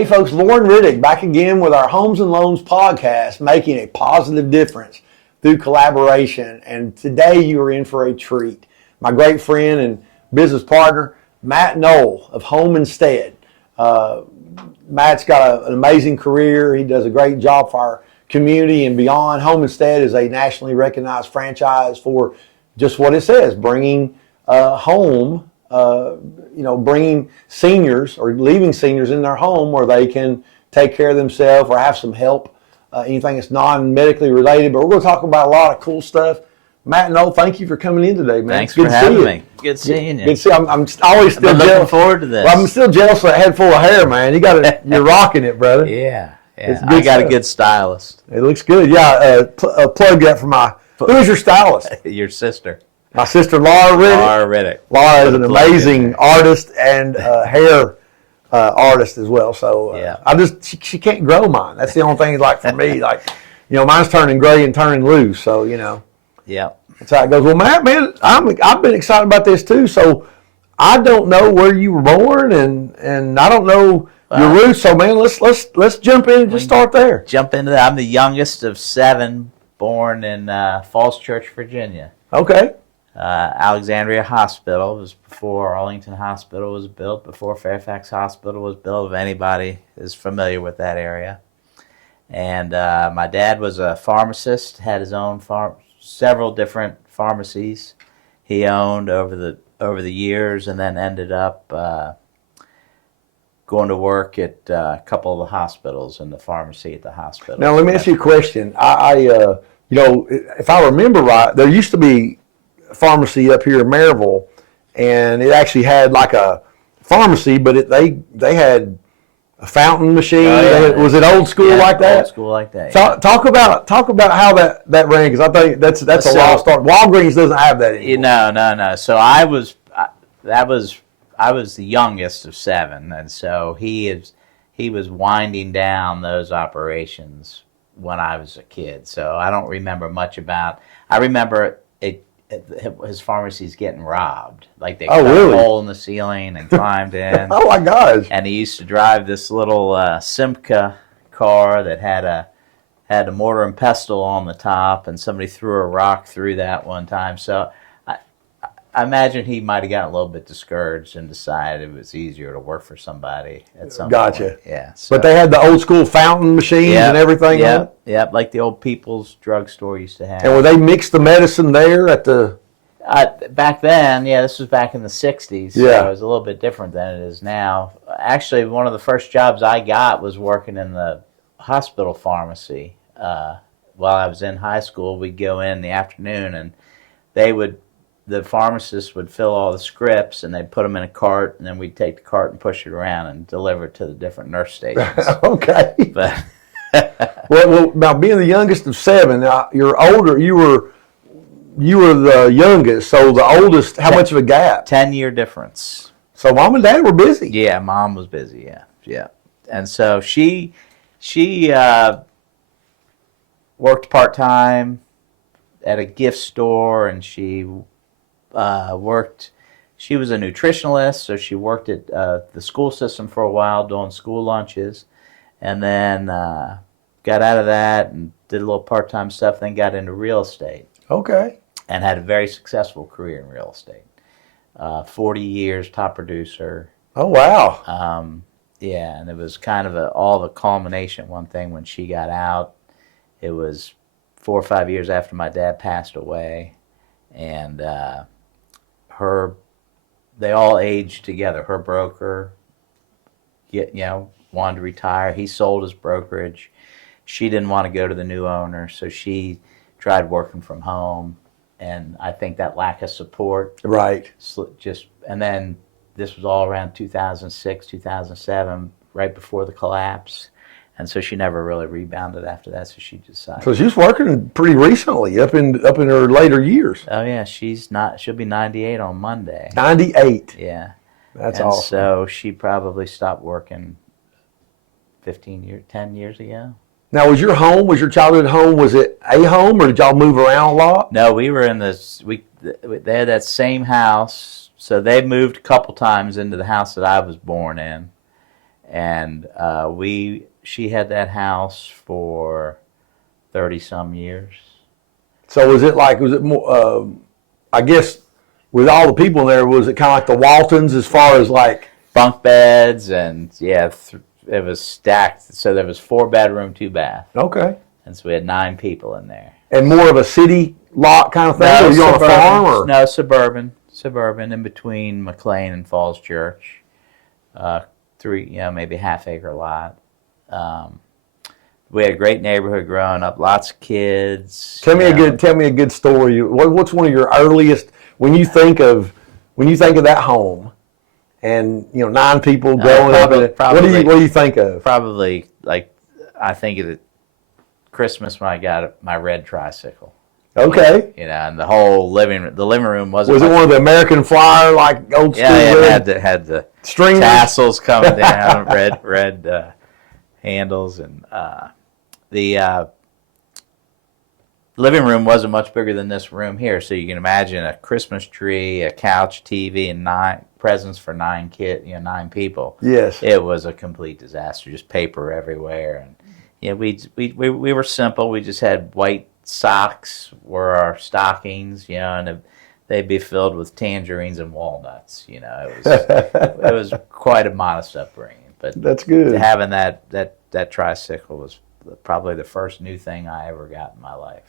Hey folks, Lauren Riddick back again with our Homes and Loans podcast, making a positive difference through collaboration. And today you are in for a treat. My great friend and business partner, Matt Noll of Home&Stead. Matt's got an amazing career. He does a great job for our community and beyond. Home&Stead is a nationally recognized franchise for just what it says, bringing home. Bringing seniors or leaving seniors in their home where they can take care of themselves or have some help, anything that's non-medically related. But we're going to talk about a lot of cool stuff. Matt and Noll, thank you for coming in today, man. Thanks for having me. Good seeing you. Good to see you. I'm always still jealous. Looking forward to this. Well, I'm still jealous of that head full of hair, man. You're rocking it, brother. Yeah. I got a good stylist. It looks good. Yeah, plug that for who is your stylist? Your sister. My sister, Laura Riddick. Laura is an amazing artist and hair artist as well. So she can't grow mine. That's the only thing like for me. Like, mine's turning gray and turning loose. So, Yeah. That's how it goes. Well, Matt, man, I've been excited about this too. So I don't know where you were born and I don't know your roots. So, man, let's jump in and just start there. Jump into that. I'm the youngest of 7, born in Falls Church, Virginia. Okay. Alexandria Hospital was before Arlington Hospital was built, before Fairfax Hospital was built, if anybody is familiar with that area. And my dad was a pharmacist, had his own several different pharmacies he owned over the years, and then ended up going to work at a couple of the hospitals and the pharmacy at the hospital. Now, let me ask you a question. If I remember right, there used to be pharmacy up here in Maryville, and it actually had like a pharmacy, but they had a fountain machine. Oh, yeah. Was it old school like that? Old school like that. Yeah. Talk about how that ran, because I think that's a lost art. Walgreens doesn't have that anymore. No. So I was the youngest of 7, and so he was winding down those operations when I was a kid. So I don't remember much about. I remember his pharmacy's getting robbed. Like they cut a hole in the ceiling and climbed in. Oh my gosh! And he used to drive this little Simca car that had a mortar and pestle on the top, and somebody threw a rock through that one time. So I imagine he might have gotten a little bit discouraged and decided it was easier to work for somebody at some point. Yeah. So, but they had the old school fountain machines and everything on it? Yep, like the old People's Drugstore used to have. And were they mix the medicine there at the... back then, this was back in the 60s, so it was a little bit different than it is now. Actually, one of the first jobs I got was working in the hospital pharmacy. While I was in high school, we'd go in the afternoon, and the pharmacist would fill all the scripts, and they'd put them in a cart, and then we'd take the cart and push it around and deliver it to the different nurse stations. Okay. But well, now being the youngest of 7, you're older. You were the youngest, so the oldest. How much of a gap? 10-year difference. So mom and dad were busy. Yeah, mom was busy. Yeah. And so she worked part-time at a gift store, and she she was a nutritionalist, so she worked at the school system for a while doing school lunches, and then got out of that and did a little part-time stuff, then got into real estate. Okay. And had a very successful career in real estate. 40 years, top producer. Oh, wow. And it was kind of all the culmination. One thing, when she got out, it was 4 or 5 years after my dad passed away, and they all aged together. Her broker, wanted to retire. He sold his brokerage. She didn't want to go to the new owner, so she tried working from home, and I think that lack of support. Right. And then this was all around 2006, 2007, right before the collapse. And so she never really rebounded after that, so she decided. So she was working pretty recently, up in her later years. Oh yeah, she'll be 98 on Monday. 98. Yeah. That's awesome. So she probably stopped working 10 years ago. Now, was your childhood home, was it a home, or did y'all move around a lot? No, we were in they had that same house, so they moved a couple times into the house that I was born in. And she had that house for 30-some years. So was it more, I guess, with all the people in there, was it kind of like the Waltons as far as like bunk beds? And yeah, it was stacked. So there was 4-bedroom, 2-bath. Okay. And so we had 9 people in there. And more of a city lot kind of thing? No, Or you on a farm? Or? No, suburban, in between McLean and Falls Church. 3, maybe half-acre lot. We had a great neighborhood growing up, lots of kids. Tell me a good story. What's one of your earliest, when you think of that home, and 9 people growing up in it, what do you think of? Probably, like, I think of Christmas when I got my red tricycle. Okay. And the whole living room wasn't. Was it one of the American Flyer, like old school? Yeah, it had the stringers, tassels coming down, red handles, and the living room wasn't much bigger than this room here. So you can imagine a Christmas tree, a couch, TV, and 9 presents for 9 people. Yes. It was a complete disaster. Just paper everywhere, and we were simple. We just had white socks were our stockings, and they'd be filled with tangerines and walnuts. It was quite a modest upbringing. But that's good. Having that tricycle was probably the first new thing I ever got in my life.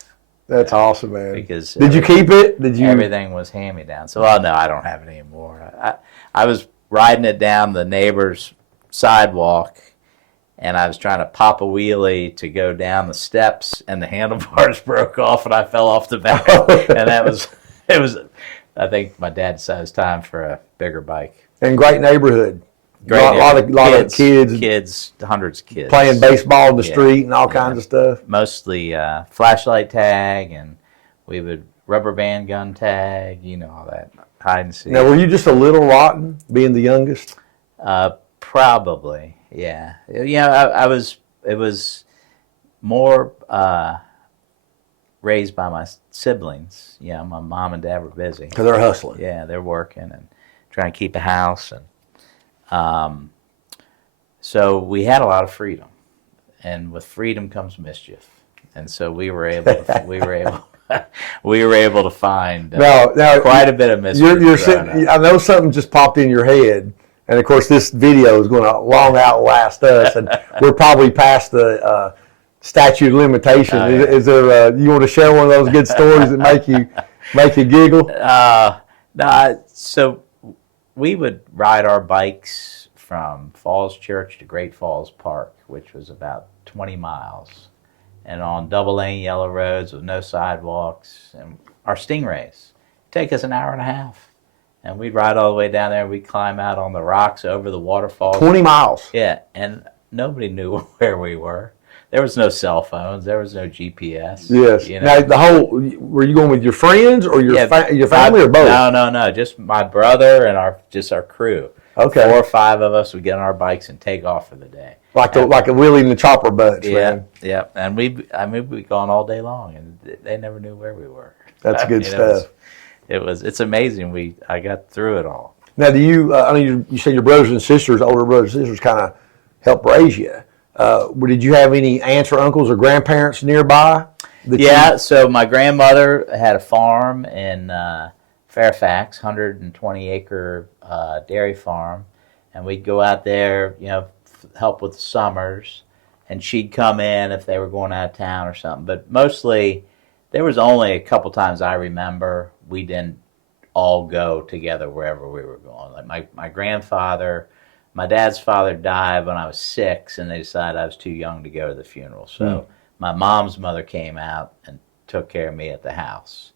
That's awesome, man. Because did you keep it? Everything was hand-me-down. So, no, I don't have it anymore. I was riding it down the neighbor's sidewalk, and I was trying to pop a wheelie to go down the steps, and the handlebars broke off, and I fell off the back. And it was. I think my dad said it was time for a bigger bike. And great neighborhood. Great lot of kids, hundreds of kids playing baseball in the street and all kinds of stuff. Mostly flashlight tag, and we would rubber band gun tag. All that hide and seek. Now, were you just a little rotten, being the youngest? Probably, yeah. I was. It was more raised by my siblings. My mom and dad were busy because they're hustling. Yeah, they're working and trying to keep a house, and so we had a lot of freedom, and with freedom comes mischief, and so we were able to find quite a bit of mischief. You're sitting, I know something just popped in your head, and of course this video is going to long outlast us, and we're probably past the statute of limitations. Yeah. Is there? You want to share one of those good stories that make you giggle? No. So we would ride our bikes from Falls Church to Great Falls Park, which was about 20 miles, and on double-lane yellow roads with no sidewalks. And our Stingrays take us an hour and a half, and we'd ride all the way down there. We'd climb out on the rocks over the waterfalls. 20 miles. Yeah, and nobody knew where we were. There was no cell phones. There was no GPS. Yes. Now, were you going with your friends or your family or both? No. Just my brother and our crew. Okay. 4 or 5 of us would get on our bikes and take off for the day. Like a Willie and the Chopper bunch, man. Yeah. And we'd be gone all day long, and they never knew where we were. That's good stuff. It's amazing. I got through it all. Now, do you? I know you said your brothers and sisters, older brothers and sisters, kind of helped raise you. Did you have any aunts or uncles or grandparents nearby? So my grandmother had a farm in Fairfax, 120-acre dairy farm, and we'd go out there, help with the summers, and she'd come in if they were going out of town or something. But mostly, there was only a couple times I remember we didn't all go together wherever we were going. Like my grandfather. My dad's father died when I was 6, and they decided I was too young to go to the funeral. So my mom's mother came out and took care of me at the house.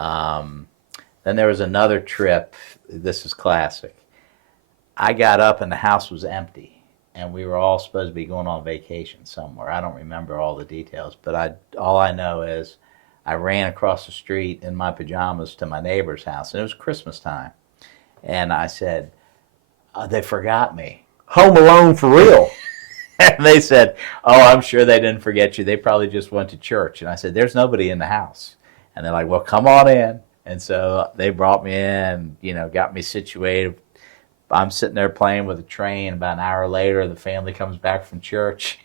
Then there was another trip. This is classic. I got up and the house was empty, and we were all supposed to be going on vacation somewhere. I don't remember all the details, but all I know is I ran across the street in my pajamas to my neighbor's house, and it was Christmas time. And I said, they forgot me. Home Alone for real. And they said, I'm sure they didn't forget you. They probably just went to church. And I said, there's nobody in the house. And they're like, well, come on in. And so they brought me in, got me situated, I'm sitting there playing with a train. About an hour later, the family comes back from church.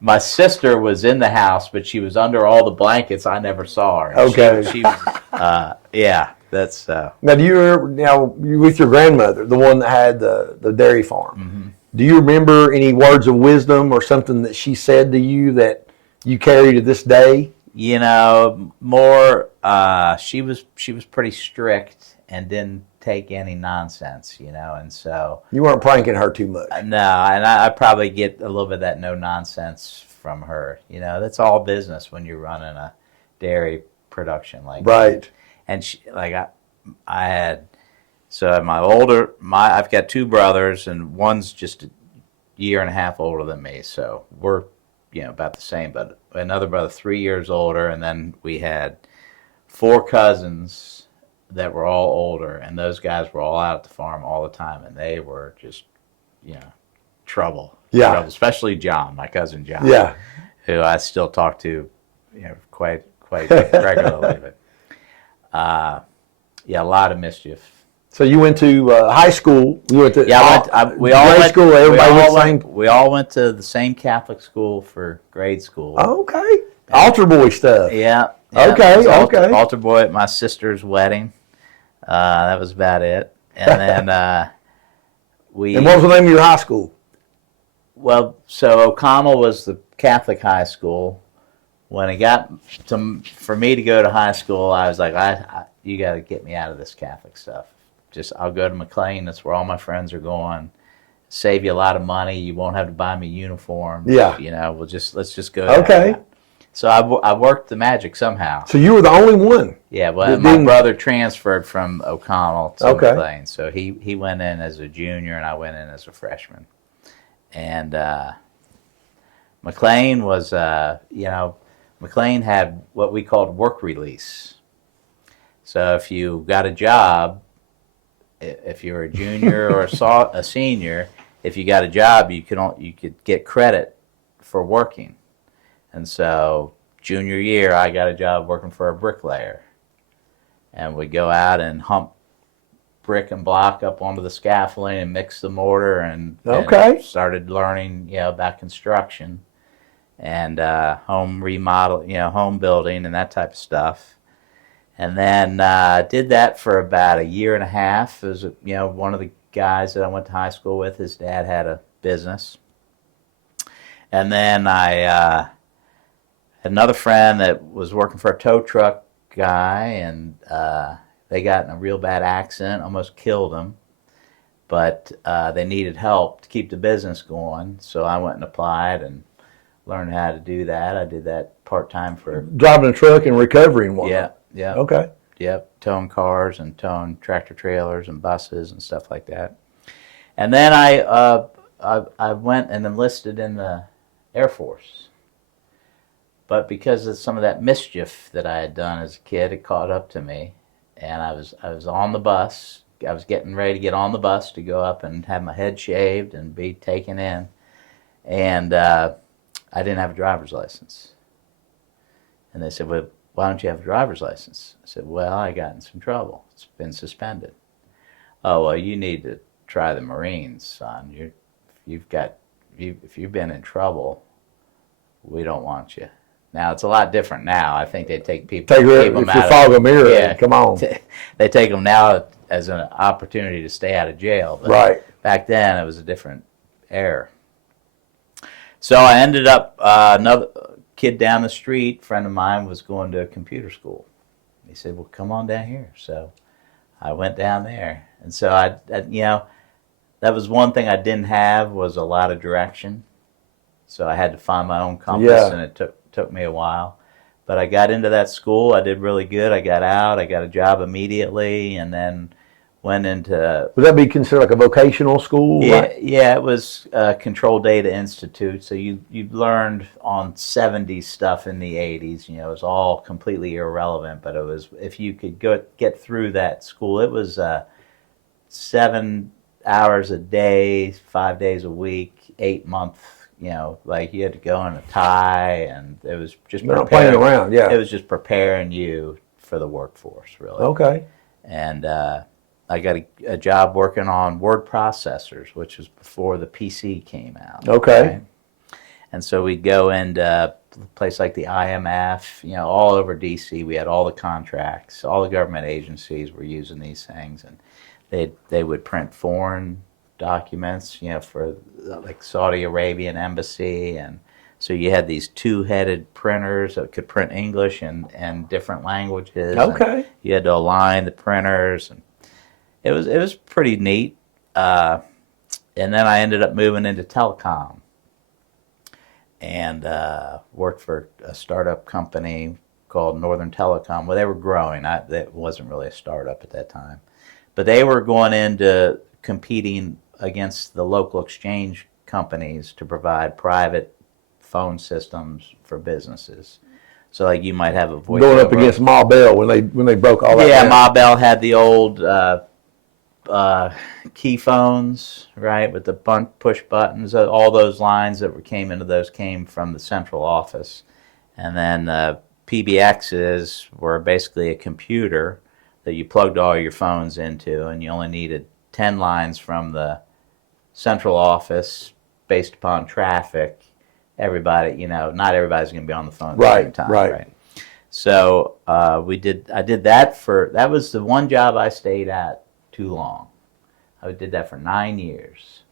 My sister was in the house, but she was under all the blankets. I never saw her. Okay. She was, yeah, that's. Now, do you remember, now, you with your grandmother, the one that had the dairy farm, Mm-hmm. do you remember any words of wisdom or something that she said to you that you carry to this day? You know, more. She was pretty strict and didn't take any nonsense. You know, and so You weren't pranking her too much. no, and I probably get a little bit of that no nonsense from her. You know, that's all business when you're running a dairy production like Right. that. And she, like I had, so I've got two brothers, and one's just a year and a half older than me. So we're, about the same. But another brother 3 years older, and then we had 4 cousins that were all older, and those guys were all out at the farm all the time, and they were just, trouble. Yeah. Trouble, especially John, my cousin John. Yeah. Who I still talk to, quite regularly. But a lot of mischief. So you went to high school. You went to we all grade went school. Everybody went the same. We all went to the same Catholic school for grade school. Okay. Altar boy stuff. Yeah. Okay. Okay. Altar boy at my sister's wedding. That was about it. And then And what was the name of your high school? Well, so O'Connell was the Catholic high school. When it got for me to go to high school, I was like, you got to get me out of this Catholic stuff. I'll go to McLean. That's where all my friends are going. Save you a lot of money. You won't have to buy me uniforms. Yeah. Let's just go. Okay. So I worked the magic somehow. So you were the only one. Yeah, well, my brother transferred from O'Connell to McLean. So he went in as a junior, and I went in as a freshman. And McLean was, McLean had what we called work release. So if you got a job, if you were a junior or a senior, if you got a job, you could get credit for working. And so junior year, I got a job working for a bricklayer. And we'd go out and hump brick and block up onto the scaffolding and mix the mortar and started learning, about construction and home remodel, home building and that type of stuff. And then did that for about a year and a half. It was, one of the guys that I went to high school with, his dad had a business. And then I had another friend that was working for a tow truck guy, and they got in a real bad accident, almost killed him. But they needed help to keep the business going, so I went and applied and learned how to do that. I did that part-time for... Driving a truck and recovering one. Yeah. Okay. Yep, towing cars and towing tractor trailers and buses and stuff like that. And then I went and enlisted in the Air Force. But because of some of that mischief that I had done as a kid, it caught up to me. And I was on the bus. I was getting ready to get on the bus to go up and have my head shaved and be taken in. And I didn't have a driver's license. And they said, well, why don't you have a driver's license? I said, well, I got in some trouble. It's been suspended. Oh, well, you need to try the Marines, son. If you've been in trouble, we don't want you. Now, it's a lot different now. I think they take people... If you fog a mirror, come on. They take them now as an opportunity to stay out of jail. But right. Back then, it was a different era. So I ended up... another kid down the street, friend of mine, was going to computer school. He said, well, come on down here. So I went down there. And so that was one thing I didn't have, was a lot of direction. So I had to find my own compass, and it took me a while. But I got into that school. I did really good. I got out. I got a job immediately, and then went into... Would that be considered like a vocational school? Yeah, right? Yeah, it was Control Data Institute. So you learned on 70s stuff in the 80s. It was all completely irrelevant, but it was, if you could get through that school, it was 7 hours a day, 5 days a week, 8 months. Like you had to go in a tie, and it was just not playing around. Yeah, it was just preparing you for the workforce, really. Okay. And I got a job working on word processors, which was before the PC came out. Okay. Right? And so we'd go into a place like the IMF, all over DC. We had all the contracts. All the government agencies were using these things, and they would print foreign documents, for like Saudi Arabian embassy, and so you had these two-headed printers that could print English and different languages. Okay. You had to align the printers, and it was pretty neat. And then I ended up moving into telecom, and worked for a startup company called Northern Telecom. Well, they were growing. That wasn't really a startup at that time, but they were going into competing against the local exchange companies to provide private phone systems for businesses. So like you might have a voice going up against Ma Bell when they broke all that. Yeah, down. Ma Bell had the old key phones, right, with the push buttons. All those lines that came into those came from the central office, and then PBXs were basically a computer that you plugged all your phones into, and you only needed 10 lines from the central office based upon traffic. Everybody, not everybody's going to be on the phone at the same time, right? So I did that that was the one job I stayed at too long. I did that for 9 years,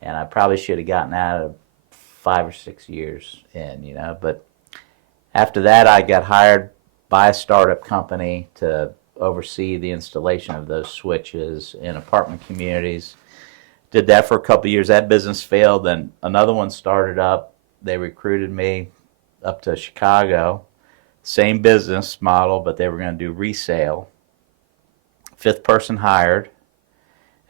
and I probably should have gotten out of 5 or 6 years in, but after that I got hired by a startup company to oversee the installation of those switches in apartment communities. Did that for a couple of years. That business failed, then another one started up. They recruited me up to Chicago. Same business model, but they were going to do resale. 5th person hired.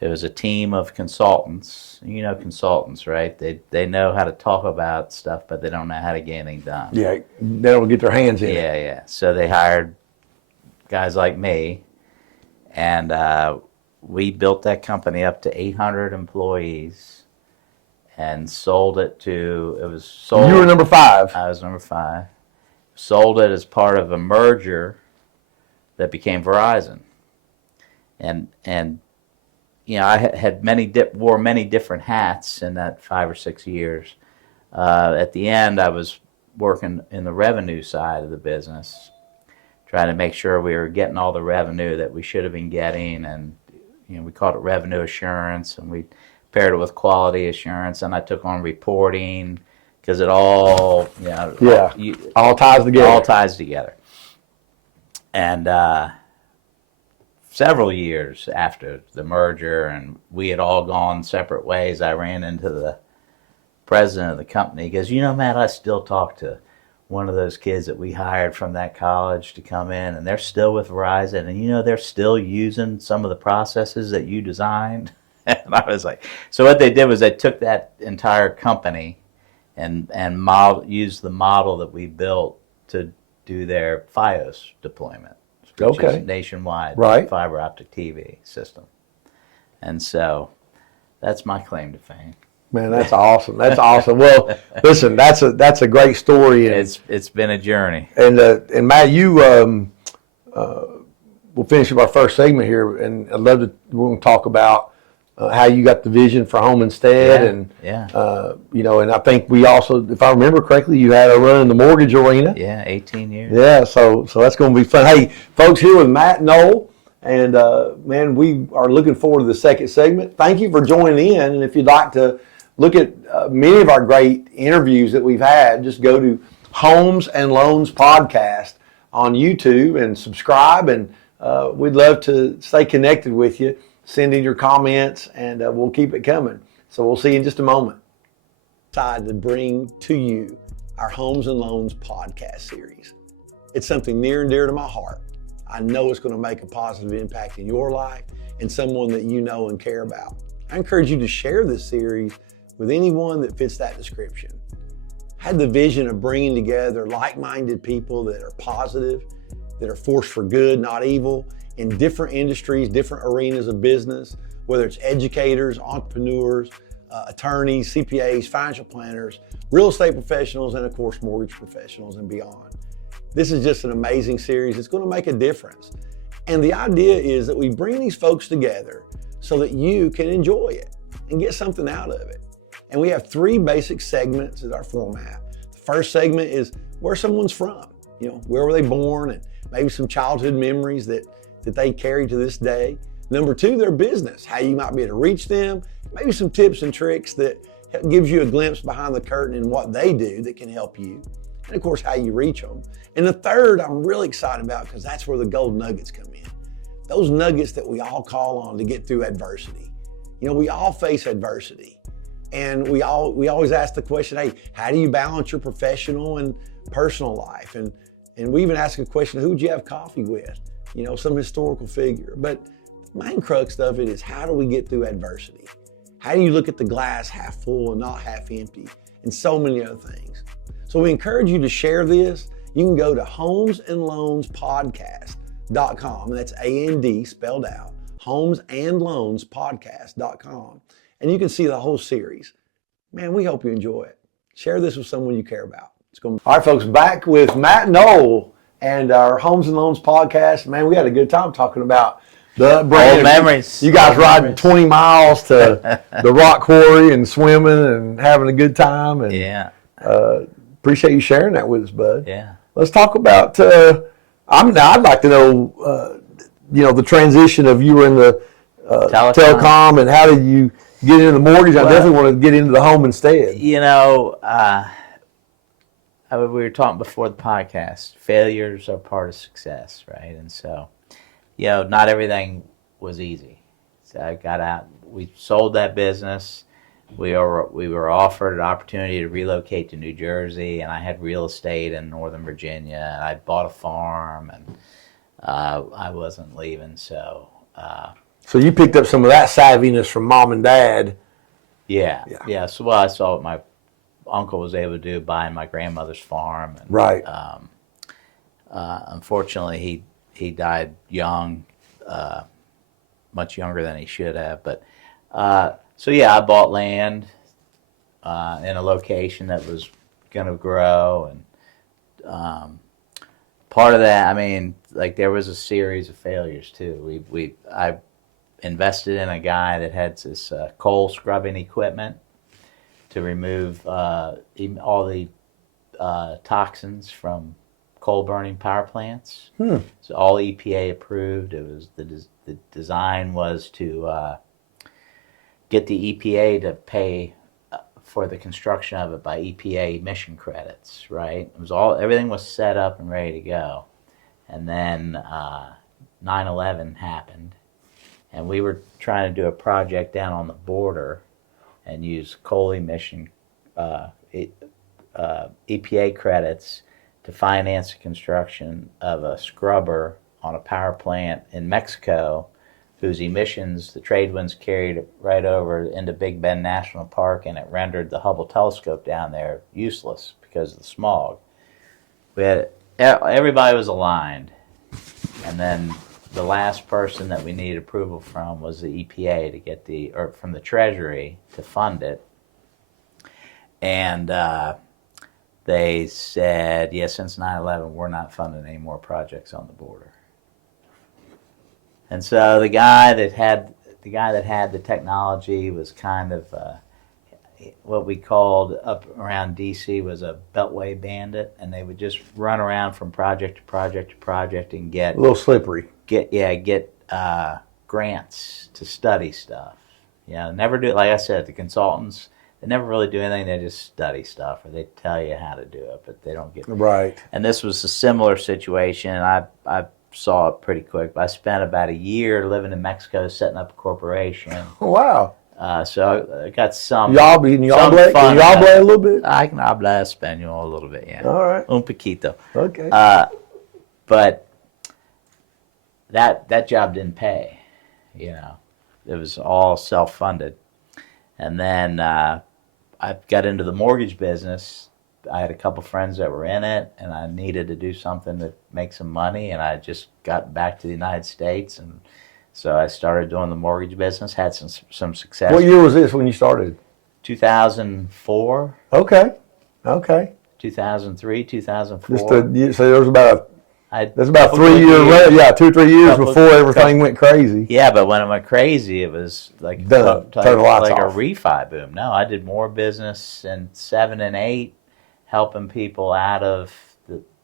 It was a team of consultants. Consultants, right? They know how to talk about stuff, but they don't know how to get anything done. Yeah, they don't get their hands in it. Yeah. So they hired guys like me, and we built that company up to 800 employees. And sold it to, it was sold. You were number 5. I was number 5. Sold it as part of a merger that became Verizon. And I had wore many different hats in that 5 or 6 years. At the end, I was working in the revenue side of the business, trying to make sure we were getting all the revenue that we should have been getting, and we called it revenue assurance, and we paired it with quality assurance, and I took on reporting because it all, all ties together. All ties together. And several years after the merger, and we had all gone separate ways, I ran into the president of the company. He goes, Matt, I still talk to one of those kids that we hired from that college to come in, and they're still with Verizon, and they're still using some of the processes that you designed. And I was like, so what they did was they took that entire company and used the model that we built to do their FiOS deployment, which is nationwide fiber optic TV system. And so that's my claim to fame. Man, that's awesome. That's awesome. Well, listen, that's a great story. And it's been a journey. And Matt, we'll finish up our first segment here, and I'd love to. We're going to talk about how you got the vision for Home Instead, and I think we also, if I remember correctly, you had a run in the mortgage arena. Yeah, 18 years. Yeah, so that's going to be fun. Hey, folks, here with Matt and Noll, and man, we are looking forward to the second segment. Thank you for joining in, and if you'd like to look at many of our great interviews that we've had, just go to Homes and Loans Podcast on YouTube and subscribe, and we'd love to stay connected with you. Send in your comments, and we'll keep it coming. So we'll see you in just a moment. Decided to bring to you our Homes and Loans podcast series. It's something near and dear to my heart. I know it's going to make a positive impact in your life and someone that you know and care about. I encourage you to share this series with anyone that fits that description. I had the vision of bringing together like-minded people that are positive, that are forced for good, not evil, in different industries, different arenas of business, whether it's educators, entrepreneurs, attorneys, CPAs, financial planners, real estate professionals, and of course, mortgage professionals and beyond. This is just an amazing series. It's going to make a difference. And the idea is that we bring these folks together so that you can enjoy it and get something out of it. And we have 3 basic segments as our format. The first segment is where someone's from. Where were they born, and maybe some childhood memories that they carry to this day. Number 2, their business, how you might be able to reach them, maybe some tips and tricks that gives you a glimpse behind the curtain in what they do that can help you. And of course, how you reach them. And the third I'm really excited about because that's where the gold nuggets come in. Those nuggets that we all call on to get through adversity. We all face adversity. And we always ask the question, hey, how do you balance your professional and personal life? And we even ask a question, who would you have coffee with? Some historical figure. But the main crux of it is, how do we get through adversity? How do you look at the glass half full and not half empty? And so many other things. So we encourage you to share this. You can go to Homes&LoansPodcast.com. And that's A-N-D spelled out. Homes&LoansPodcast.com. And you can see the whole series. Man, we hope you enjoy it. Share this with someone you care about. All right, folks, back with Matt Noll and our Homes and Loans podcast. Man, we had a good time talking about the upbringing. Old memories. You guys riding 20 miles to the rock quarry and swimming and having a good time. And yeah. Appreciate you sharing that with us, bud. Yeah. Let's talk about, I'd like to know, the transition of you were in the telecom, and how did you get into the mortgage? I definitely want to get into the home instead. We were talking before the podcast, failures are part of success, right? And so, not everything was easy. So I got out, we sold that business. We were offered an opportunity to relocate to New Jersey, and I had real estate in Northern Virginia, and I bought a farm, and I wasn't leaving, so. So you picked up some of that savviness from mom and dad. Yeah. So I saw what my uncle was able to do buying my grandmother's farm. And, right. Unfortunately, he died young, much younger than he should have. But so I bought land in a location that was going to grow, and part of that, there was a series of failures too. I invested in a guy that had this coal scrubbing equipment to remove all the toxins from coal burning power plants. So all EPA approved. It was the design was to get the EPA to pay for the construction of it by EPA emission credits. Right? Everything was set up and ready to go, and then 9/11 happened, and we were trying to do a project down on the border and use coal emission EPA credits to finance the construction of a scrubber on a power plant in Mexico, whose emissions the trade winds carried right over into Big Bend National Park, and it rendered the Hubble telescope down there useless because of the smog. Everybody was aligned, and then the last person that we needed approval from was the EPA to get from the Treasury to fund it. And they said, since 9/11, we're not funding any more projects on the border. And so the guy that had the technology was kind of what we called up around DC was a beltway bandit, and they would just run around from project to project to project and get a little slippery. Get grants to study stuff. Never do, like I said, the consultants, they never really do anything. They just study stuff, or they tell you how to do it, but they don't get right. And this was a similar situation. I saw it pretty quick, but I spent about a year living in Mexico setting up a corporation. Wow. So I got some. Can you habla a little bit? I can habla español a little bit, yeah. All right. Un poquito. Okay. But that job didn't pay, It was all self-funded. And then I got into the mortgage business. I had a couple friends that were in it, and I needed to do something to make some money, and I just got back to the United States, and so I started doing the mortgage business, had some success. What year was this when you started? 2004. Okay. 2003, 2004. So there was about That's about 3 years. Yeah, 2 or 3 years before everything went crazy. Yeah, but when it went crazy, it was like Turn the lights like off. a refi boom. No, I did more business in 7 and 8, helping people out of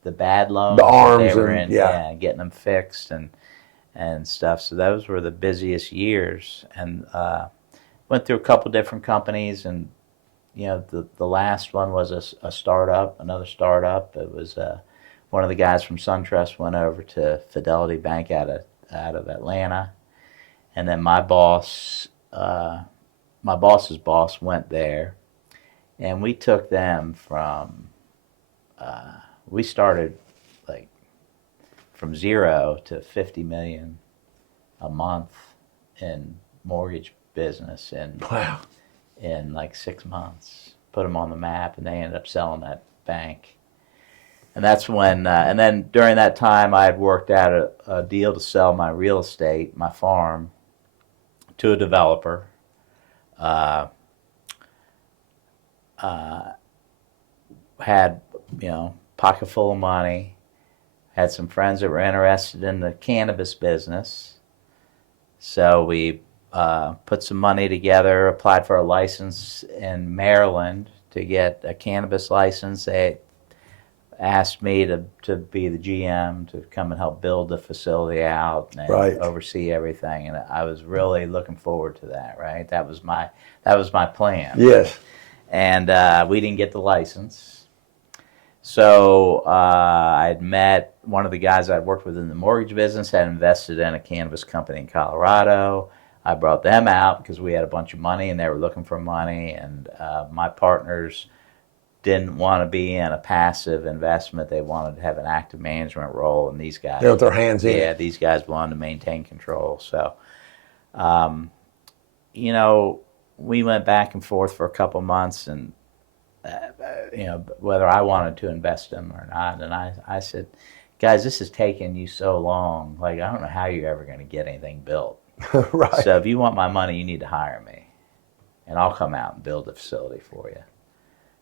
the bad loans The arms that they were and in, getting them fixed and stuff. So those were the busiest years, and went through a couple different companies, and the last one was a startup, another startup. It was one of the guys from SunTrust went over to Fidelity Bank out of Atlanta, and then my boss's boss went there, and we took them from we started like from 0 to 50 million a month in mortgage business in like 6 months. Put them on the map, and they ended up selling that bank. And that's when, and then during that time, I had worked out a deal to sell my real estate, my farm, to a developer. Had, pocket full of money. Had some friends that were interested in the cannabis business. So we put some money together, applied for a license in Maryland to get a cannabis license. They asked me to be the GM, to come and help build the facility out and oversee everything. And I was really looking forward to that, right? That was my plan. Yes. And we didn't get the license. So I'd met one of the guys I'd worked with in the mortgage business, had invested in a cannabis company in Colorado. I brought them out because we had a bunch of money and they were looking for money. And my partners didn't want to be in a passive investment. They wanted to have an active management role. And these guys, they with their hands in it. Yeah, these guys wanted to maintain control. So, we went back and forth for a couple months, and whether I wanted to invest them or not. And I said, guys, this is taking you so long. Like, I don't know how you're ever going to get anything built. Right. So if you want my money, you need to hire me, and I'll come out and build a facility for you.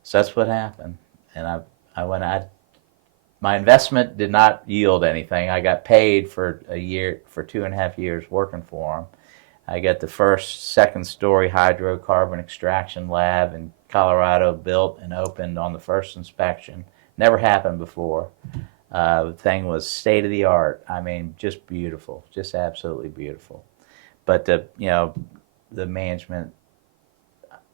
So that's what happened. And my investment did not yield anything. I got paid for a year, for 2.5 years working for them. I got the first second-story hydrocarbon extraction lab in Colorado built and opened on the first inspection. Never happened before. The thing was state-of-the-art. I mean, just beautiful, just absolutely beautiful. But the management,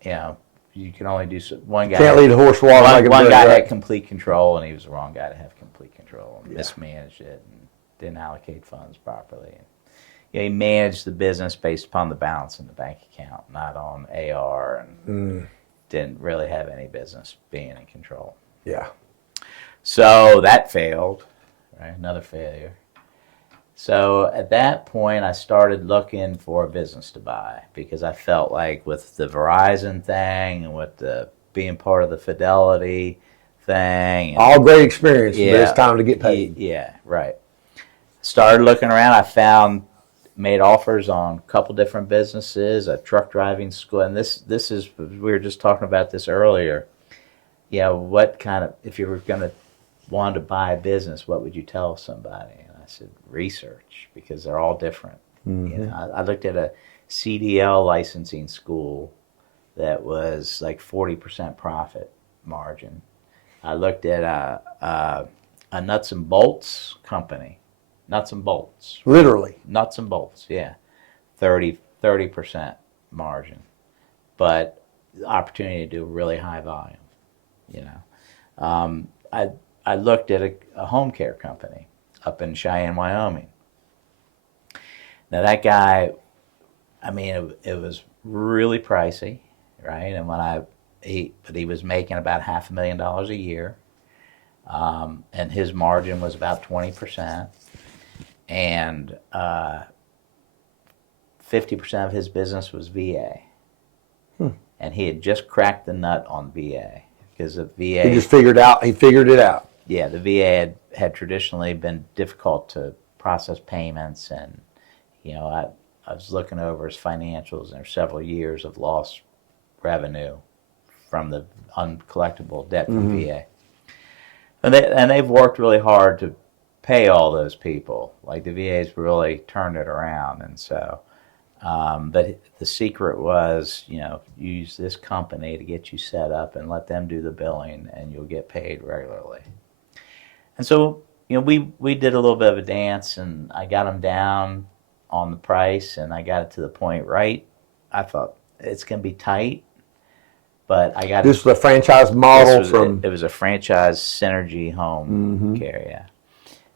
you can only do one guy. Can't lead a horse water. One guy had complete control, and he was the wrong guy to have complete control. And mismanaged it and didn't allocate funds properly. He managed the business based upon the balance in the bank account, not on AR, and didn't really have any business being in control. Yeah. So that failed, right? Another failure. So at that point, I started looking for a business to buy, because I felt like with the Verizon thing and with the being part of the Fidelity thing. All great experience, but it's time to get paid. Yeah, right. Started looking around. Made offers on a couple different businesses, a truck driving school, and this is, we were just talking about this earlier. What kind of, if you were going to want to buy a business, what would you tell somebody? And I said, research, because they're all different. Mm-hmm. I looked at a CDL licensing school that was like 40% profit margin. I looked at a nuts and bolts company. Nuts and bolts. Literally. Nuts and bolts, yeah. 30% margin. But the opportunity to do really high volume, I looked at a home care company up in Cheyenne, Wyoming. Now that guy, it was really pricey, right? And but he was making about $500,000 a year. And his margin was about 20%. And 50% of his business was VA. And he had just cracked the nut on VA, because the VA... He figured it out. Yeah, the VA had traditionally been difficult to process payments, and I was looking over his financials, and there were several years of lost revenue from the uncollectible debt from VA. And they've worked really hard to pay all those people. Like the VAs really turned it around, and so. But the secret was, use this company to get you set up and let them do the billing, and you'll get paid regularly. And so, we did a little bit of a dance, and I got them down on the price, and I got it to the point right. I thought it's going to be tight, but I got this was a franchise model it was a franchise Synergy home care, yeah.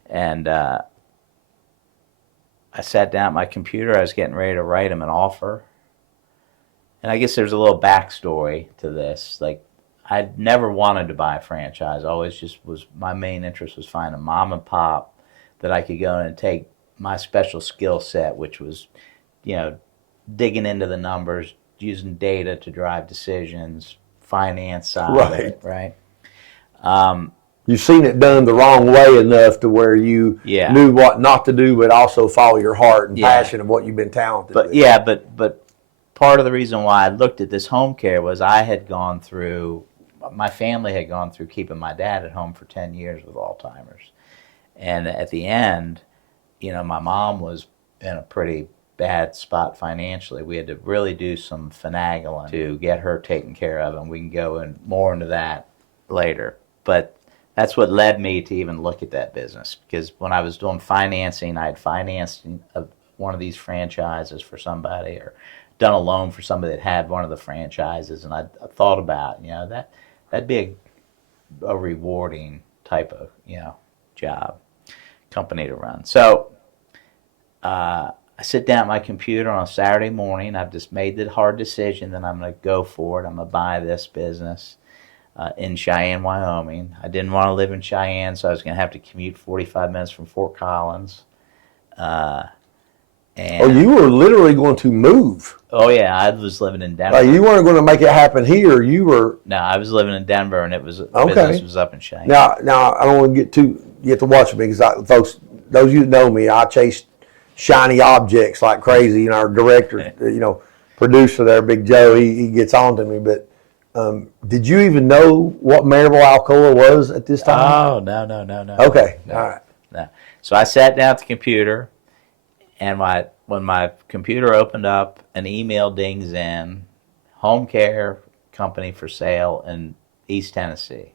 And I sat down at my computer. I was getting ready to write him an offer. And I guess there's a little backstory to this. Like, I'd never wanted to buy a franchise. My main interest was finding a mom and pop that I could go in and take my special skill set, which was, digging into the numbers, using data to drive decisions, finance side of it, right? You've seen it done the wrong way enough to where you knew what not to do, but also follow your heart and passion of what you've been talented with. But part of the reason why I looked at this home care was my family had gone through keeping my dad at home for 10 years with Alzheimer's. And at the end, my mom was in a pretty bad spot financially. We had to really do some finagling to get her taken care of, and we can go more into that later. But that's what led me to even look at that business, because when I was doing financing, I had financed one of these franchises for somebody, or done a loan for somebody that had one of the franchises, and I thought about, that'd be a rewarding type of, job, company to run. So I sit down at my computer on a Saturday morning. I've just made the hard decision that I'm going to go for it. I'm going to buy this business. In Cheyenne, Wyoming. I didn't want to live in Cheyenne, so I was going to have to commute 45 minutes from Fort Collins. You were literally going to move. Oh, yeah, I was living in Denver. You weren't going to make it happen here. You were... No, I was living in Denver, and business was up in Cheyenne. Now I don't want to get to watch me, because folks, those of you that know me, I chase shiny objects like crazy. Our director, producer there, Big Joe, he gets on to me, but did you even know what Maryville, Alcoa was at this time? Oh, no. Okay, no, all right. No. So I sat down at the computer, and when my computer opened up, an email dings in, home care company for sale in East Tennessee.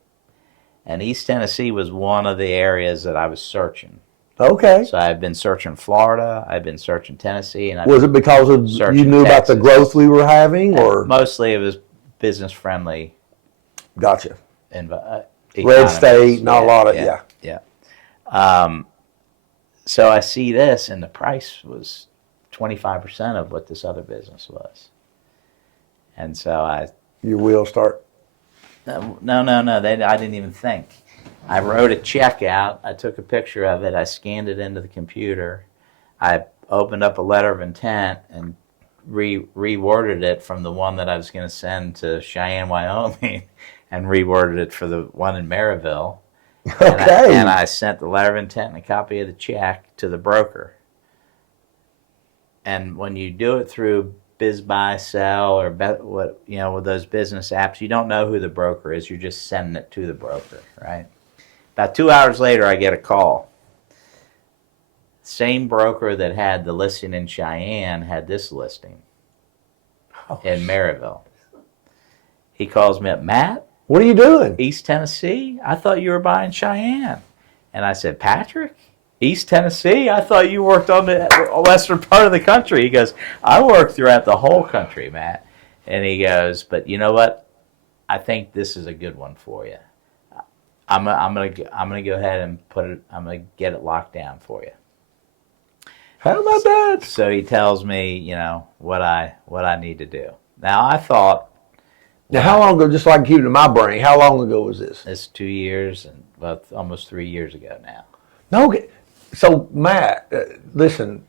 And East Tennessee was one of the areas that I was searching. Okay. So I've been searching Florida, I've been searching Tennessee, and was it because of you knew about the growth we were having, or mostly it was business friendly? Gotcha. Red state, not a lot of yeah. So I see this, and the price was 25% of what this other business was, and so your wheels start. No. I didn't even think. I wrote a check out. I took a picture of it. I scanned it into the computer. I opened up a letter of intent and reworded it from the one that I was going to send to Cheyenne, Wyoming, and reworded it for the one in Maryville. Okay. And I sent the letter of intent and a copy of the check to the broker. And when you do it through BizBuySell or with those business apps, you don't know who the broker is. You're just sending it to the broker, right? About 2 hours later, I get a call. Same broker that had the listing in Cheyenne had this listing in Maryville. He calls me up, Matt. What are you doing? East Tennessee? I thought you were buying Cheyenne. And I said, Patrick? East Tennessee? I thought you worked on the western part of the country. He goes, I work throughout the whole country, Matt. And he goes, but you know what? I think this is a good one for you. I'm gonna go ahead and I'm gonna get it locked down for you. How about that? So he tells me, what I need to do. Now I thought. Now, how long ago? Just so I can keep it in my brain. How long ago was this? It's 2 years and almost 3 years ago now. No, so Matt, listen.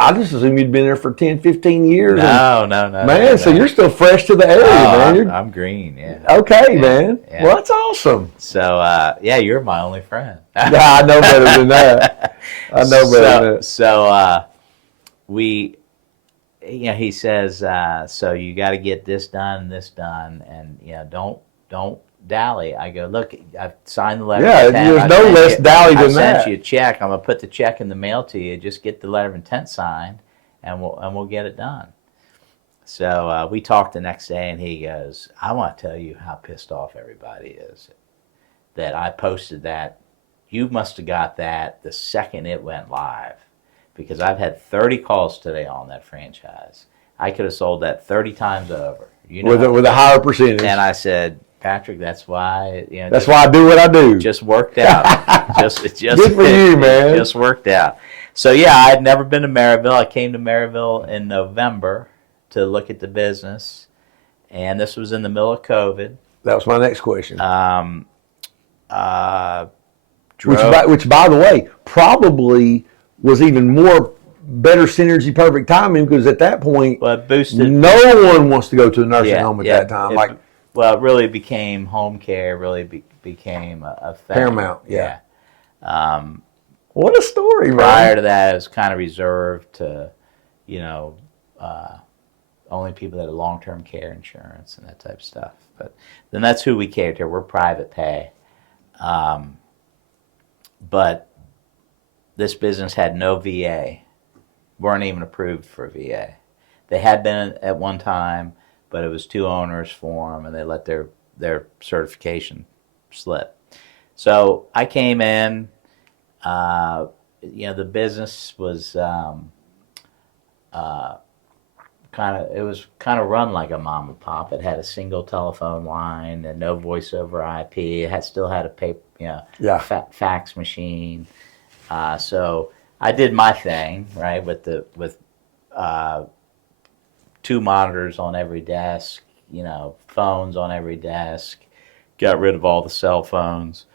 I just assumed you'd been there for 10, 15 years. No. Man, so you're still fresh to the area, man. I'm green, yeah. Okay, man. Yeah. Well, that's awesome. So, you're my only friend. Yeah, I know better than that. So, he says, so you got to get this done, and, don't dally. I go, look, I've signed the letter. Yeah, there's no less dally than that. I sent you a check. I'm gonna put the check in the mail to you. Just get the letter of intent signed, and we'll get it done. So we talked the next day, and he goes, I want to tell you how pissed off everybody is that I posted that. You must have got that the second it went live, because I've had 30 calls today on that franchise. I could have sold that 30 times over. You know, with a higher percentage. And I said, Patrick, that's why that's why I do what I do. Just worked out. Just good for you, man. It just worked out. So yeah, I had never been to Maryville. I came to Maryville in November to look at the business, and this was in the middle of COVID. That was my next question. Which, by the way, probably was even more better synergy, perfect timing, because at that point, boosted. No one wants to go to a nursing home at that time. It really became home care. Really became a thing. Paramount. Yeah. What a story, man. Prior to that, it was kind of reserved to, only people that had long-term care insurance and that type of stuff. But then that's who we catered to. We're private pay. But this business had no VA. Weren't even approved for VA. They had been at one time, but it was too onerous for them, and they let their certification slip. So I came in. The business was it was kind of run like a mom and pop. It had a single telephone line and no voice over IP. It still had a paper, fax machine. So I did my thing, right, with 2 monitors on every desk, phones on every desk. Got rid of all the cell phones.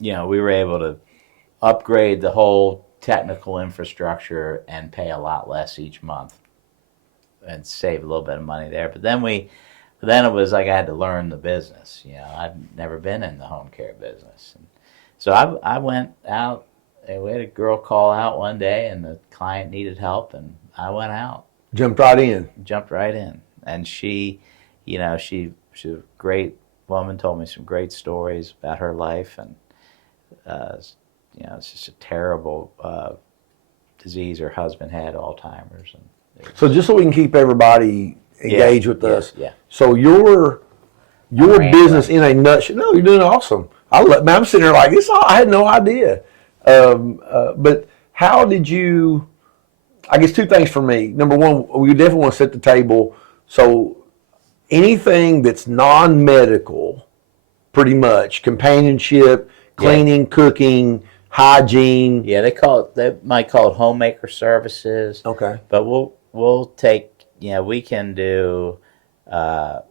We were able to upgrade the whole technical infrastructure and pay a lot less each month and save a little bit of money there. But then it was like I had to learn the business. I'd never been in the home care business. And so I went out, and we had a girl call out one day, and the client needed help, and I went out. Jumped right in. And she was a great woman, told me some great stories about her life, and it's just a terrible disease her husband had, Alzheimer's. So just so we can keep everybody engaged with us. Yeah. So your business in a nutshell. No, you're doing awesome. I'm sitting there like this. I had no idea. But how did you? I guess 2 things for me. Number one, we definitely want to set the table. So anything that's non-medical, pretty much companionship, cleaning, cooking, hygiene. Yeah, they might call it homemaker services. Okay. But we'll take, we can do,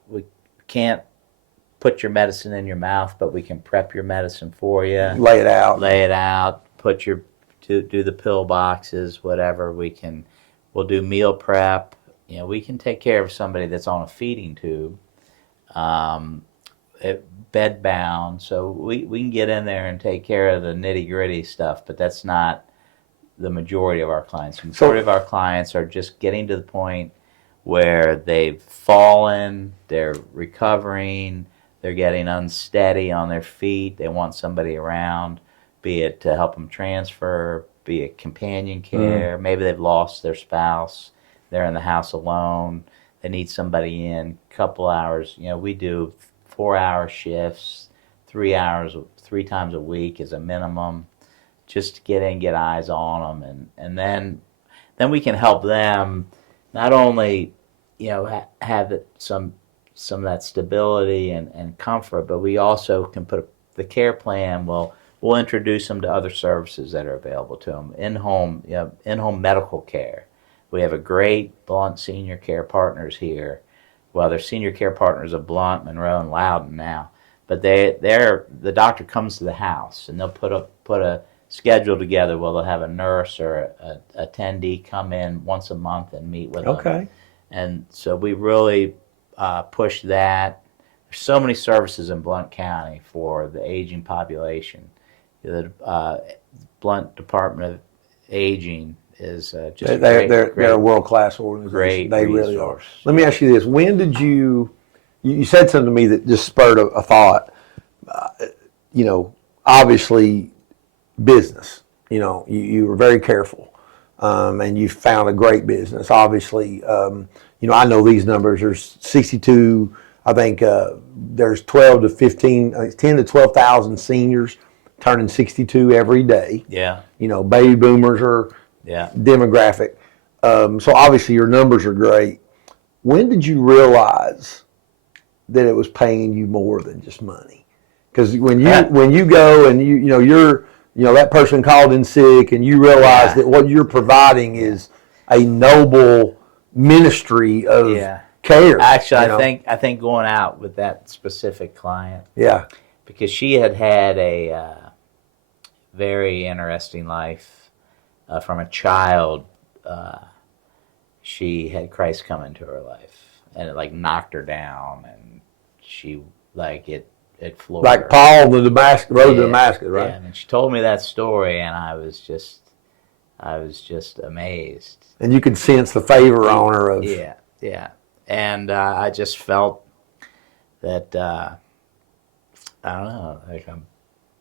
we can't put your medicine in your mouth, but we can prep your medicine for you. Lay it out. Do the pill boxes, whatever. We'll do meal prep. We can take care of somebody that's on a feeding tube, bed bound. So we can get in there and take care of the nitty gritty stuff, but that's not the majority of our clients. The majority of our clients are just getting to the point where they've fallen, they're recovering, they're getting unsteady on their feet, they want somebody around, be it to help them transfer, be it companion care, maybe they've lost their spouse, they're in the house alone, they need somebody in a couple hours. We do 4-hour shifts, 3 hours, 3 times a week is a minimum, just to get in, get eyes on them, and then we can help them not only have some of that stability and comfort, but we also can put the care plan. We'll introduce them to other services that are available to them. In-home medical care. We have a great Blount Senior Care Partners here. Well, they're Senior Care Partners of Blount, Monroe, and Loudoun now. But the doctor comes to the house, and they'll put a schedule together where they'll have a nurse or a attendee come in once a month and meet with them. Okay. And so we really push that. There's so many services in Blount County for the aging population. The Blount Department of Aging is just they're a world-class organization. Great they resource. Really are. Let me ask you this: when did you you said something to me that just spurred a thought. Obviously, business. You were very careful, and you found a great business. Obviously, I know these numbers. There's 62. I think there's 10 to 12,000 seniors turning 62 every day. Yeah. Baby boomers are demographic. So obviously your numbers are great. When did you realize that it was paying you more than just money? Because when you go and that person called in sick and you realize that what you're providing is a noble ministry of care. Actually, I think going out with that specific client. Yeah. Because she had a very interesting life from a child. She had Christ come into her life, and it knocked her down, and she it floored her. Like Paul, the road to Damascus, right? Yeah, and she told me that story, and I was just amazed. And you could sense the favor on her. Yeah, and I just felt that I don't know, I'm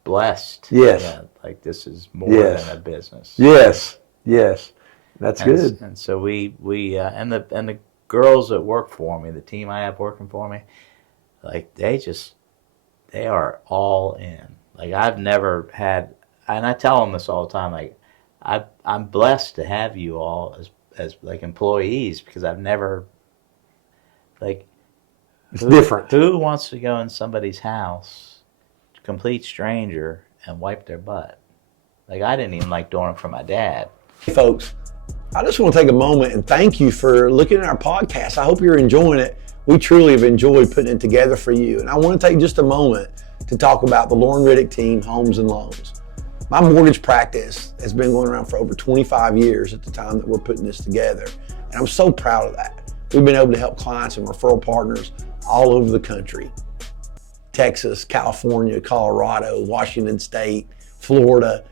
blessed. Yes. Yeah, this is more than a business. Yes. That's good. And so we and the girls that work for me, the team I have working for me, they are all in. I've never had, and I tell them this all the time. I'm blessed to have you all as employees, because I've never it's different. Who wants to go in somebody's house, complete stranger, and wipe their butt? I didn't even like doing it for my dad. Hey folks, I just want to take a moment and thank you for looking at our podcast. I hope you're enjoying it. We truly have enjoyed putting it together for you. And I want to take just a moment to talk about the Lauren Riddick team, Homes and Loans. My mortgage practice has been going around for over 25 years at the time that we're putting this together. And I'm so proud of that. We've been able to help clients and referral partners all over the country. Texas, California, Colorado, Washington State, Florida,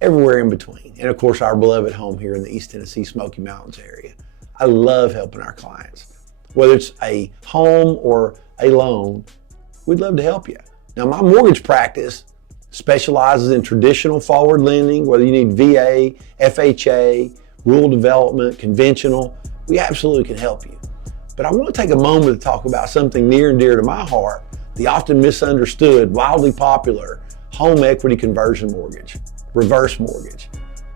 everywhere in between. And of course, our beloved home here in the East Tennessee Smoky Mountains area. I love helping our clients. Whether it's a home or a loan, we'd love to help you. Now, my mortgage practice specializes in traditional forward lending, whether you need VA, FHA, rural development, conventional, we absolutely can help you. But I want to take a moment to talk about something near and dear to my heart, the often misunderstood, wildly popular home equity conversion mortgage, reverse mortgage.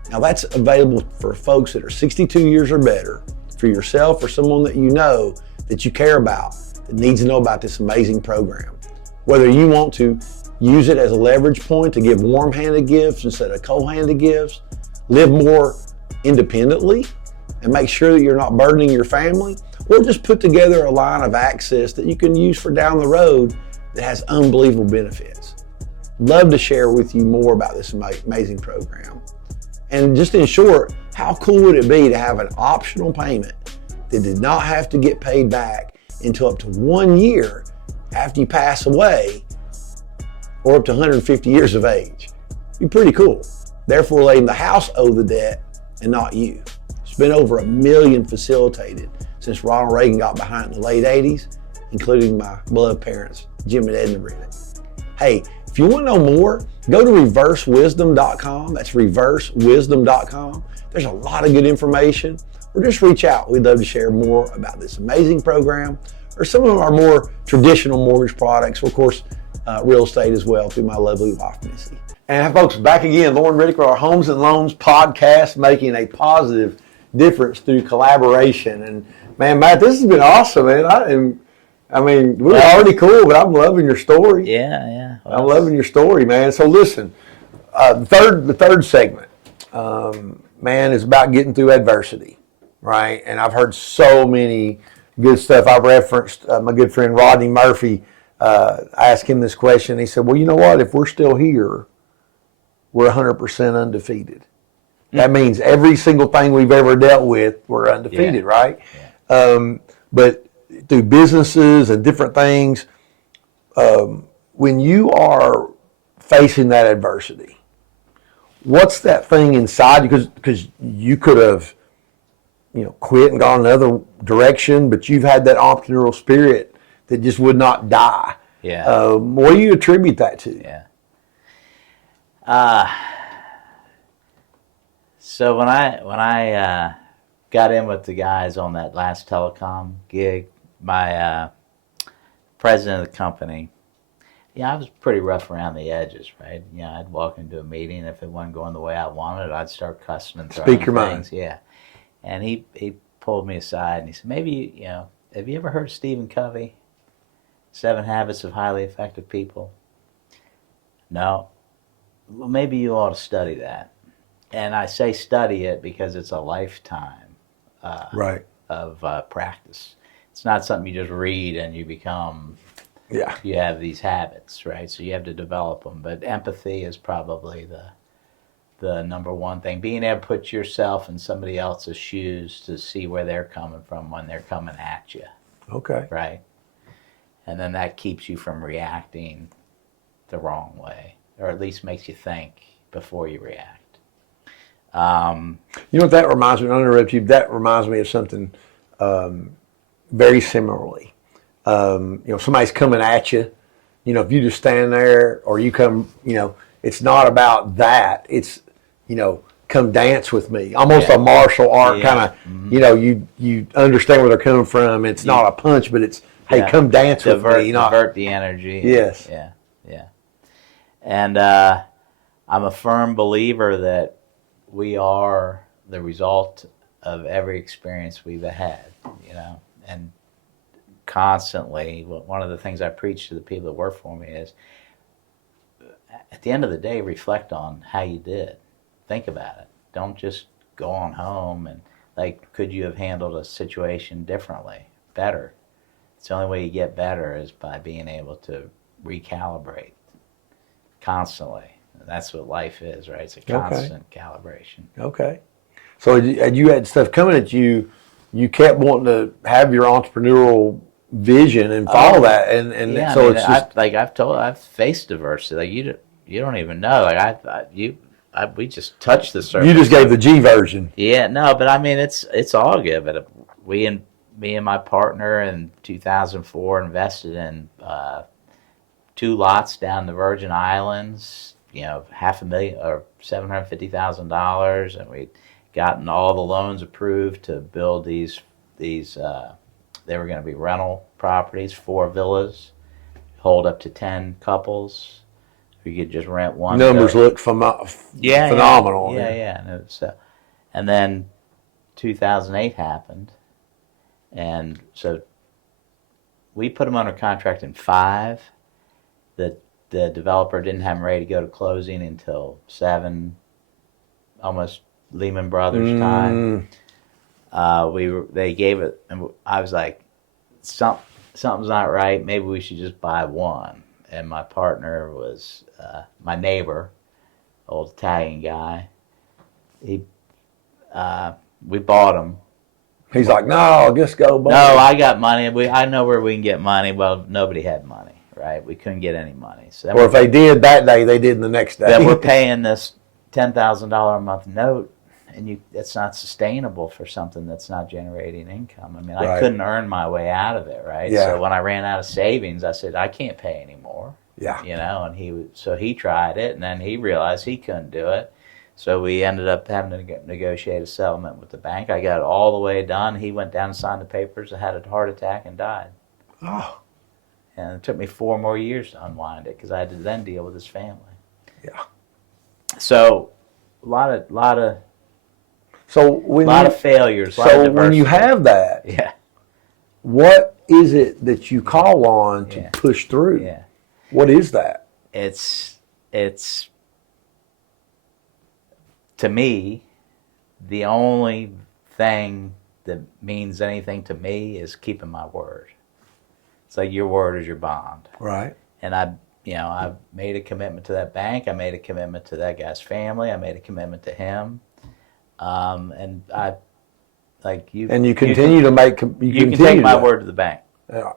Now that's available for folks that are 62 years or better, for yourself or someone that you know that you care about, that needs to know about this amazing program. Whether you want to use it as a leverage point to give warm-handed gifts instead of cold-handed gifts, live more independently, and make sure that you're not burdening your family, or just put together a line of access that you can use for down the road that has unbelievable benefits. Love to share with you more about this amazing program. And just in short, how cool would it be to have an optional payment that did not have to get paid back until up to 1 year after you pass away, or up to 150 years of age? It'd be pretty cool. Therefore, letting the house owe the debt and not you. It's been over 1 million facilitated since Ronald Reagan got behind in the late 80s, including my beloved parents, Jim and Edna Riddick. Hey, if you want to know more, go to reversewisdom.com. That's reversewisdom.com. There's a lot of good information. Or just reach out. We'd love to share more about this amazing program or some of our more traditional mortgage products, or of course, real estate as well, through my lovely wife, Missy. And folks, back again, Lauren Riddick with our Homes and Loans podcast, making a positive difference through collaboration. And man, Matt, this has been awesome, man. We're already cool, but I'm loving your story. Yeah. Well, I'm loving your story, man. So listen, the third segment, man, is about getting through adversity, right? And I've heard so many good stuff. I've referenced my good friend Rodney Murphy. I asked him this question. He said, well, you know what? If we're still here, we're 100% undefeated. That means every single thing we've ever dealt with, we're undefeated, right? Yeah. But through businesses and different things, when you are facing that adversity, what's that thing inside you? Because you could have, quit and gone another direction, but you've had that entrepreneurial spirit that just would not die. Yeah. What do you attribute that to? Yeah. So when I got in with the guys on that last telecom gig, my president of the company, I was pretty rough around the edges, right? I'd walk into a meeting, if it wasn't going the way I wanted, I'd start cussing and throwing Speak your things. mind. Yeah. And he pulled me aside and he said, maybe, have you ever heard of Stephen Covey? 7 Habits of Highly Effective People? No. Well, maybe you ought to study that. And I say study it because it's a lifetime Right. of practice. It's not something you just read and you become, you have these habits, right? So you have to develop them. But empathy is probably the number one thing. Being able to put yourself in somebody else's shoes to see where they're coming from when they're coming at you. Okay. Right? And then that keeps you from reacting the wrong way, or at least makes you think before you react. You know what that reminds me, I'll interrupt you, that reminds me of something very similarly. Somebody's coming at you, if you just stand there or you come, it's not about that. It's, come dance with me. Almost a martial art kind of, you understand where they're coming from. It's not a punch, but it's, hey, come dance with me. Divert the energy. Yes. Yeah. And I'm a firm believer that we are the result of every experience we've had, and constantly, one of the things I preach to the people that work for me is, at the end of the day, reflect on how you did. Think about it. Don't just go on home and, could you have handled a situation differently, better? It's the only way you get better is by being able to recalibrate constantly. And that's what life is, right? It's a constant calibration. Okay. So you had stuff coming at you, you kept wanting to have your entrepreneurial vision and follow that, I've faced diversity. You don't even know. We just touched the surface. You just gave the G version. Yeah, no, but it's all good. But me and my partner in 2004 invested in 2 lots down the Virgin Islands. $500,000 or $750,000, and we'd gotten all the loans approved to build these. They were going to be rental properties, 4 villas, hold up to 10 couples. We could just rent one. Numbers look phenomenal. Yeah. And then 2008 happened, and so we put them under contract in 5. The developer didn't have them ready to go to closing until 7, almost Lehman Brothers time. They gave it, and I was like, something's not right. Maybe we should just buy one. And my partner was my neighbor, old Italian guy. We bought them. He's like, no, just go buy. No, I got money. I know where we can get money. Well, nobody had money. Right, we couldn't get any money. So or if they did that day, they did the next day. Then we're paying this $10,000 a month note, and it's not sustainable for something that's not generating income. I mean, I couldn't earn my way out of it, right? Yeah. So when I ran out of savings, I said, I can't pay anymore. Yeah. And he tried it, and then he realized he couldn't do it. So we ended up having to negotiate a settlement with the bank. I got it all the way done. He went down and signed the papers and had a heart attack and died. Oh. And it took me 4 more years to unwind it because I had to then deal with his family. Yeah. So a lot of failures. So when you have that, what is it that you call on to push through? Yeah. What is that? It's to me, the only thing that means anything to me is keeping my word. It's like your word is your bond. Right. And I made a commitment to that bank. I made a commitment to that guy's family. I made a commitment to him. And I, like you. And you continue to make. You can take my word to the bank. Yeah.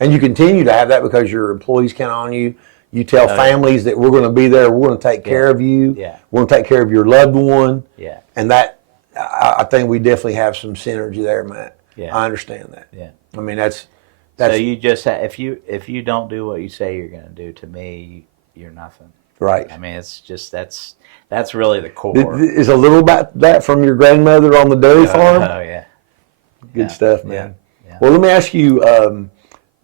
And you continue to have that because your employees count on you. You tell families that we're going to be there. We're going to take care of you. Yeah. We're going to take care of your loved one. Yeah. And that, I think we definitely have some synergy there, Matt. Yeah. I understand that. Yeah. I mean, that's So you just if you don't do what you say you're going to do, to me, you're nothing. Right. I mean, it's just that's really the core. Is a little about that from your grandmother on the dairy farm? Oh yeah. Good stuff, man. Yeah. Well, let me ask you.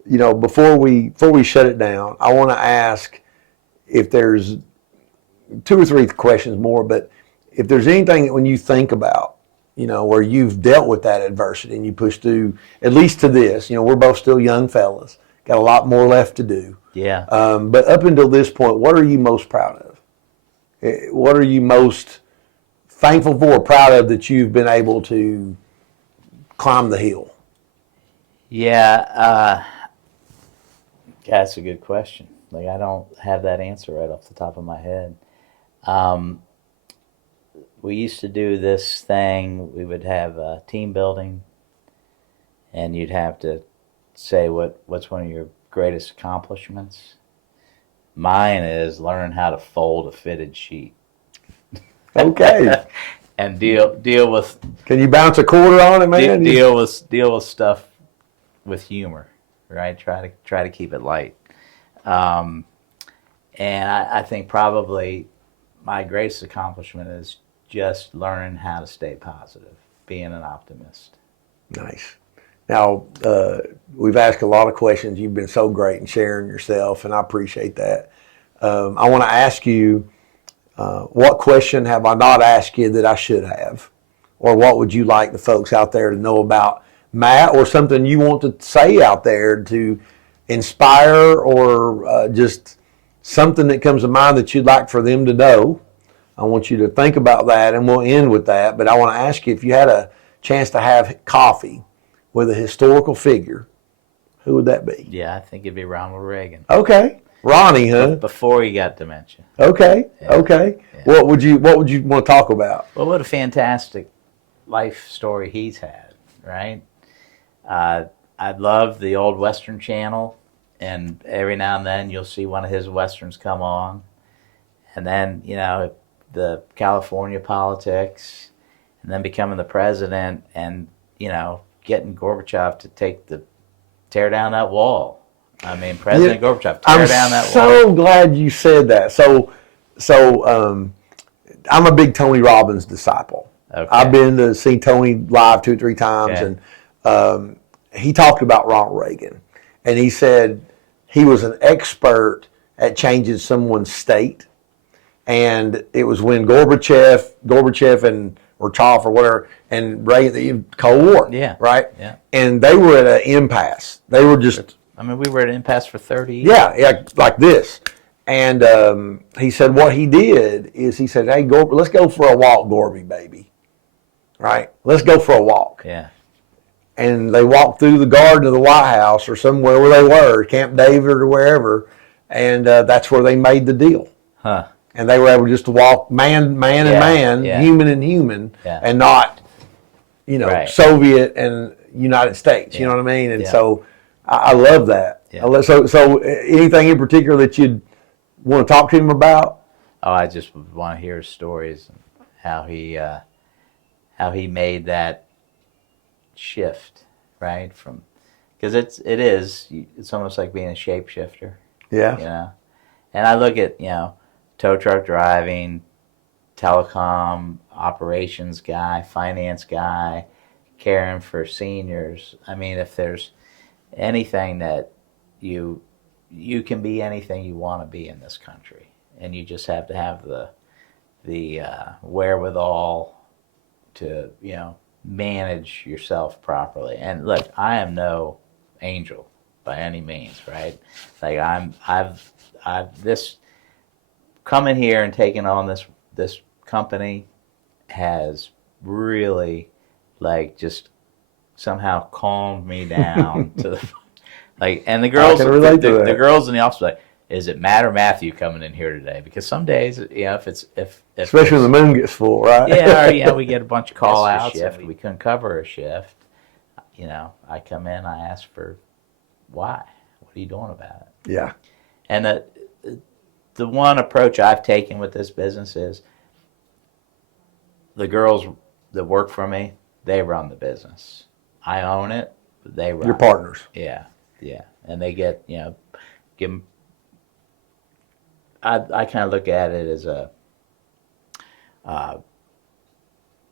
Before we shut it down, I want to ask if there's 2 or 3 questions more, but if there's anything that when you think about, where you've dealt with that adversity and you pushed through, at least to this, we're both still young fellas, got a lot more left to do. Yeah. But up until this point, what are you most proud of? What are you most thankful for or proud of that you've been able to climb the hill? Yeah. That's a good question. Like, I don't have that answer right off the top of my head. We used to do this thing. We would have a team building, and you'd have to say what's one of your greatest accomplishments. Mine is learning how to fold a fitted sheet. Okay. And deal with. Can you bounce a quarter on it, man? Deal with stuff with humor, right? Try to keep it light. And I think probably my greatest accomplishment is just learning how to stay positive, being an optimist. Nice. Now, we've asked a lot of questions. You've been so great in sharing yourself, and I appreciate that. I want to ask you, what question have I not asked you that I should have? Or what would you like the folks out there to know about Matt, or something you want to say out there to inspire, or just something that comes to mind that you'd like for them to know? I want you to think about that, and we'll end with that. But I want to ask you, if you had a chance to have coffee with a historical figure, who would that be? Yeah, I think it'd be Ronald Reagan. Okay. Ronnie, huh? Before he got dementia. Okay. Yeah. Okay. Yeah. What would you want to talk about? Well, what a fantastic life story he's had, right? I love the old Western Channel, and every now and then you'll see one of his Westerns come on. And then, the California politics, and then becoming the president, and, getting Gorbachev to tear down that wall. I mean, President Gorbachev, tear down that wall. I'm so glad you said that. So I'm a big Tony Robbins disciple. Okay. I've been to see Tony live 2 or 3 times, okay. And he talked about Ronald Reagan, and he said he was an expert at changing someone's state. And it was when Gorbachev and Gorbachev or whatever, and Reagan, the Cold War, right? Yeah. And they were at an impasse. They were just. I mean, we were at an impasse for 30 years. Yeah, like this. And he said what he did is he said, "Hey, let's go for a walk, Gorby, baby. Right? Let's go for a walk." Yeah. And they walked through the garden of the White House or somewhere where they were, Camp David or wherever, and that's where they made the deal. Huh. And they were able just to walk man and man, human and human, and not, right. Soviet and United States. You know what I mean? And so I love that. Yeah. So anything in particular that you'd want to talk to him about? Oh, I just want to hear his stories and how he made that shift, right? Because it's almost like being a shapeshifter. Yeah. And I look at tow truck driving, telecom operations guy, finance guy, caring for seniors. I mean, if there's anything that you can be anything you want to be in this country, and you just have to have the wherewithal to manage yourself properly. And look, I am no angel by any means, right? Like I've this coming here and taking on this company has really just somehow calmed me down to the and the girls the girls in the office are like, is it Matt or Matthew coming in here today? Because some days, if especially when the moon gets full, right? Yeah, or we get a bunch of call outs and we couldn't cover a shift. I come in, I ask for why. What are you doing about it? Yeah. And the one approach I've taken with this business is the girls that work for me, they run the business. I own it, but they run Your partners. it. Yeah. Yeah, and they get, give 'em, I kind of look at it as a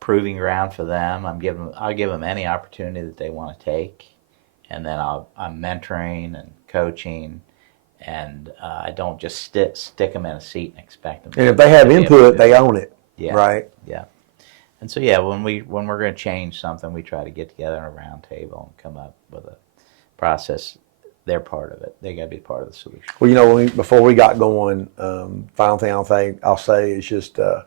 proving ground for them. I'll give them any opportunity that they want to take, and then I'm mentoring and coaching, and I don't just stick them in a seat and expect them. And if they have input, they own it. Yeah. Right. Yeah. And so yeah, when we're going to change something, we try to get together in a round table and come up with a process. They're part of it. They got to be part of the solution. Well, before we got going, final thing I'll say is just, I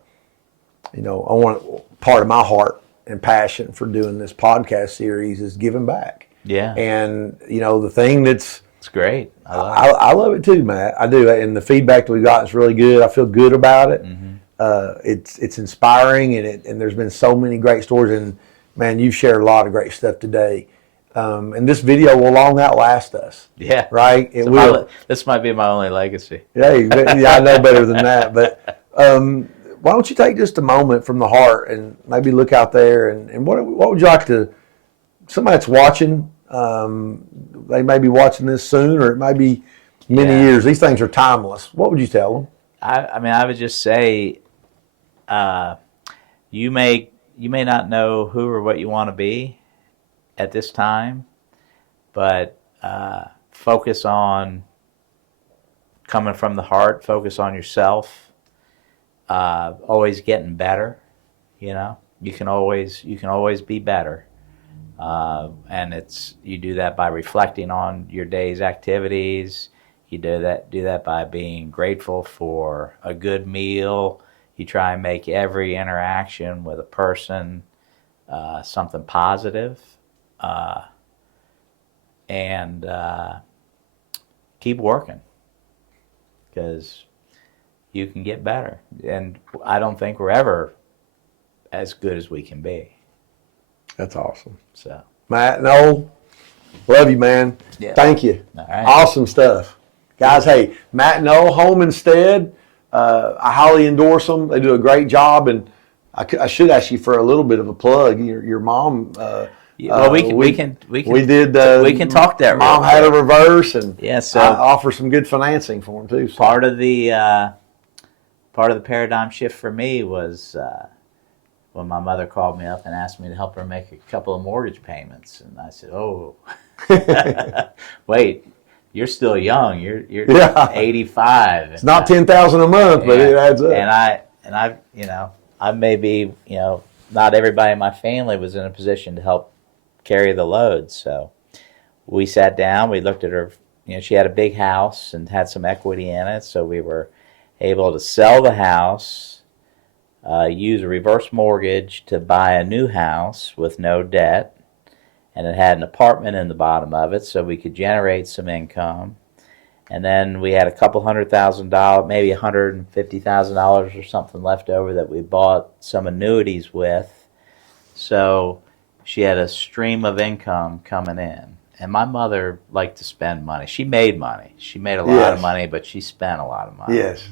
want part of my heart and passion for doing this podcast series is giving back. Yeah. And the thing it's great. I love it too, Matt. I do, and the feedback that we got is really good. I feel good about it. Mm-hmm. It's inspiring, and there's been so many great stories. And man, you've shared a lot of great stuff today. And this video will long outlast us. Yeah. Right? It will. This might be my only legacy. Yeah, I know better than that. But why don't you take just a moment from the heart and maybe look out there and what would you like to, somebody that's watching, they may be watching this soon or it may be many years. These things are timeless. What would you tell them? I would just say, you may not know who or what you want to be at this time, but focus on coming from the heart. Focus on yourself. Always getting better. You can always be better, and you do that by reflecting on your day's activities. You do that by being grateful for a good meal. You try and make every interaction with a person something positive. And keep working, because you can get better. And I don't think we're ever as good as we can be. That's awesome. So, Matt, Noll, love you, man. Yeah. Thank you. All right. Awesome stuff. Guys, hey, Matt and Noll, Home Instead, I highly endorse them. They do a great job, and I should ask you for a little bit of a plug. Your mom... well, we can talk that. Mom had a reverse, and so I offer some good financing for them too. So. Part of the paradigm shift for me was when my mother called me up and asked me to help her make a couple of mortgage payments, and I said, "Oh, wait, you're still young. You're 85. It's not $10,000 a month, but it adds up." And I maybe not everybody in my family was in a position to help carry the load. So we sat down, we looked at her, she had a big house and had some equity in it. So we were able to sell the house, use a reverse mortgage to buy a new house with no debt. And it had an apartment in the bottom of it, so we could generate some income. And then we had a couple $100,000, maybe $150,000 or something left over that we bought some annuities with. So she had a stream of income coming in. And my mother liked to spend money. She made money. She made a lot of money, but she spent a lot of money. Yes.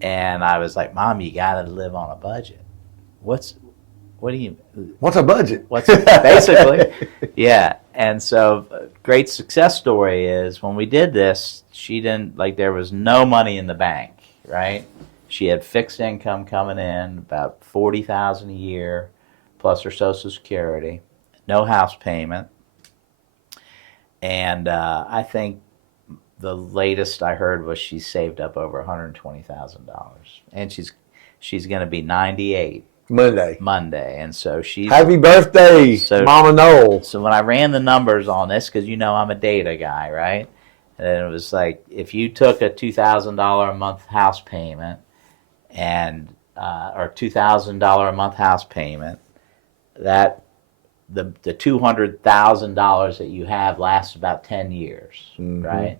And I was like, "Mom, you got to live on a budget." What's a budget? Basically, yeah. And so, a great success story is when we did this, she didn't, there was no money in the bank, right? She had fixed income coming in, about $40,000 a year, plus her Social Security, no house payment. And I think the latest I heard was she saved up over $120,000. And she's going to be 98. Monday, and so she's... Happy birthday, Mama Noll. So when I ran the numbers on this, because I'm a data guy, right? And it was like, if you took a $2,000 a month house payment, and or $2,000 a month house payment, that the $200,000 that you have lasts about 10 years, right?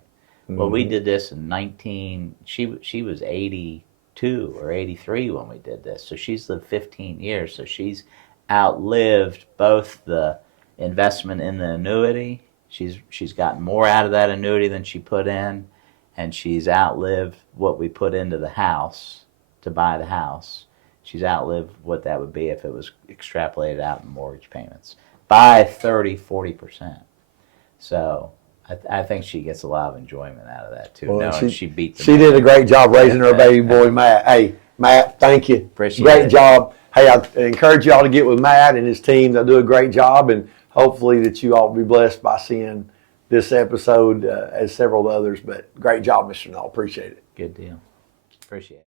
Mm-hmm. Well, we did this in she was 82 or 83 when we did this. So she's lived 15 years. So she's outlived both the investment in the annuity. She's gotten more out of that annuity than she put in, and she's outlived what we put into the house to buy the house. She's outlived what that would be if it was extrapolated out in mortgage payments by 30-40%. So I think she gets a lot of enjoyment out of that too. Well, Knowing she beat the she did a great job raising her baby boy, Matt. Hey, Matt, thank you. Appreciate great it. job. Hey, I encourage y'all to get with Matt and his team. They'll do a great job, and hopefully that you all will be blessed by seeing this episode as several others. But great job, Mr. Noll. Appreciate it. Good deal. Appreciate it.